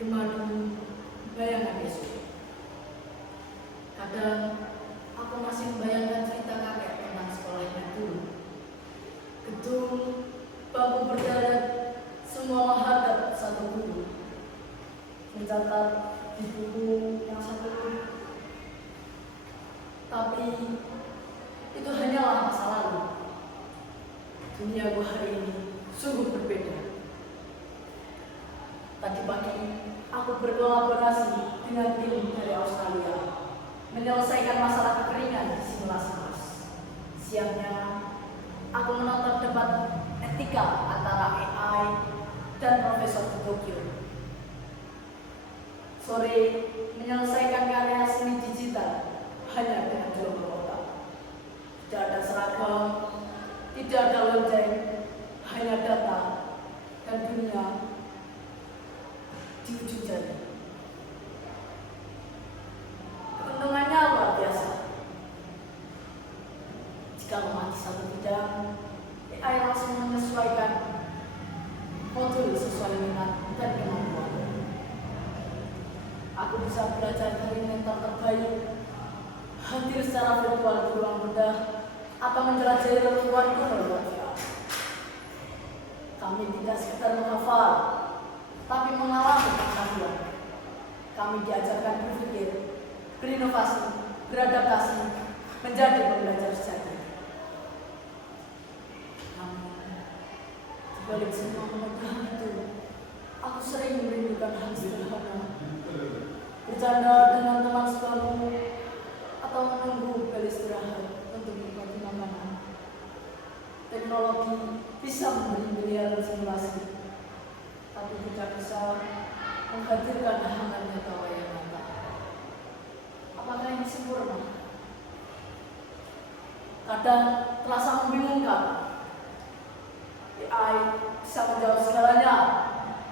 Kemana bayangan besok. Kadang aku masih membayangkan cerita kakek tentang sekolahnya dulu. Gedung, bangku berdarat, semua menghadap satu guru. Mencatat di buku yang satu. Tapi itu hanyalah masa lalu. Duniaku hari ini sungguh berbeda. Tadi pagi aku berkolaborasi dengan tim dari Australia menyelesaikan masalah kekeringan di simulasi Mars. Siangnya aku menonton debat etika antara AI dan profesor di Tokyo. Sore menyelesaikan karya seni digital hanya dengan 2 otak. Tidak ada seragam, tidak ada lonceng, hanya data dan dunia di ujung jari. Keuntungannya luar biasa. Jika memahami satu bidang, AI langsung menyesuaikan modul sesuai minat dan kemampuan. Aku bisa belajar dari mentor terbaik, hadir secara virtual di ruang bedah, atau menjelajahi lelungan lewat VR. Kami tidak sekedar menghafal, tapi mengalami pengetahuan. Kami diajarkan berpikir, berinovasi, beradaptasi, menjadi pembelajar sejati. Namun, di balik semua kemudahan itu, aku sering merindukan hal sederhana. Bercanda dengan teman sekolahmu, atau menunggu bel istirahat untuk menikmati makanan. Teknologi bisa memberi miliaran simulasi, tapi tidak bisa menghadirkan hangatnya tawa yang nyata. Apakah ini sempurna? Kadang terasa membingungkan. AI bisa menjawab segalanya,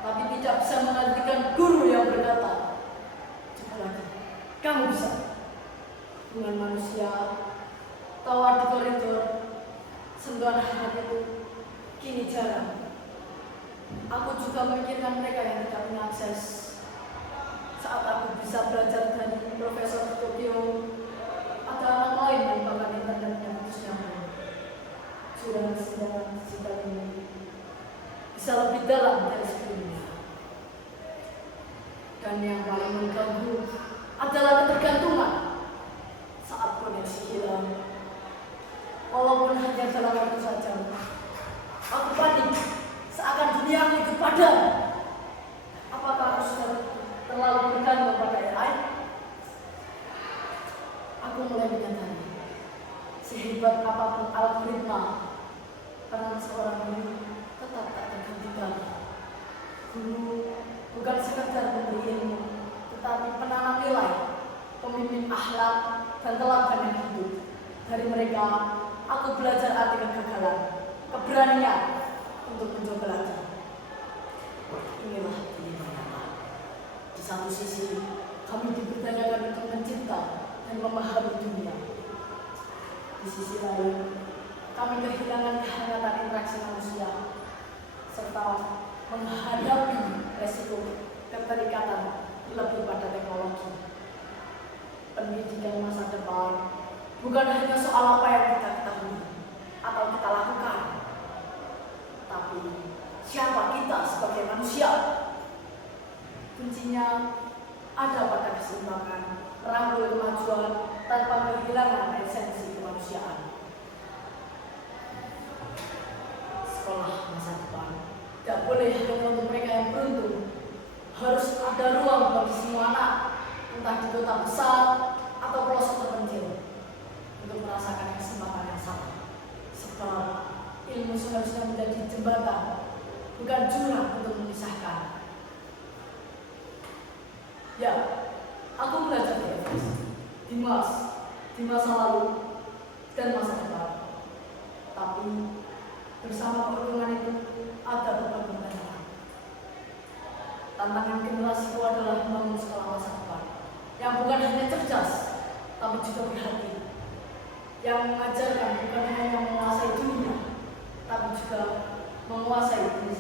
tapi tidak bisa menggantikan guru yang berkata, "Coba lagi, kamu bisa." Dengan manusia, tawa di koridor, sentuhan hangat itu kini jarang. Aku juga memikirkan mereka yang tidak punya akses. Saat aku bisa belajar dari profesor di Tokyo, ada anak lain yang bahkan internetnya putus nyambung. Jurang sedang digital ini bisa lebih dalam dari sebelumnya. Dan yang paling mengganggu adalah ketergantungan. Saat koneksi hilang, walaupun hanya dalam waktu saja, aku panik seakan dunia aku ikut padam. Apakah aku sudah terlalu bergantung pada AI? Aku mulai menyadari, sehebat apapun algoritma, peran seorang guru tetap tak tergantikan. Guru bukan sekedar pemberi ilmu, tetapi penanam nilai, pemimpin akhlak, dan teladan yang hidup. Dari mereka, aku belajar arti kegagalan, keberanian untuk mencoba lagi. Inilah dilema nyata. Di satu sisi, kami diberdayakan untuk mencinta dan memahami dunia. Di sisi lain, kami kehilangan kehangatan interaksi manusia, serta menghadapi resiko keterikatan lebih pada teknologi. Pendidikan masa depan bukan hanya soal apa yang kita ketahui atau kita lakukan, tapi siapa kita sebagai manusia. Kuncinya ada pada keseimbangan, merangkul kemajuan tanpa kehilangan esensi kemanusiaan. Sekolah masa depan tidak boleh hanya untuk mereka yang beruntung. Harus ada ruang bagi semua anak, entah di kota besar atau pelosok terpencil, untuk merasakan kesempatan yang sama. Sebab ilmu seharusnya menjadi jembatan, bukan jurang untuk memisahkan. Ya, aku belajar di Mars, di masa lalu dan masa depan. Tapi bersama perkembangan itu ada berbagai tantangan. Tantangan generasiku adalah membangun sekolah masa depan yang bukan hanya cerdas, tapi juga berhati, yang mengajarkan bukan hanya menguasai dunia, tapi juga menguasai diri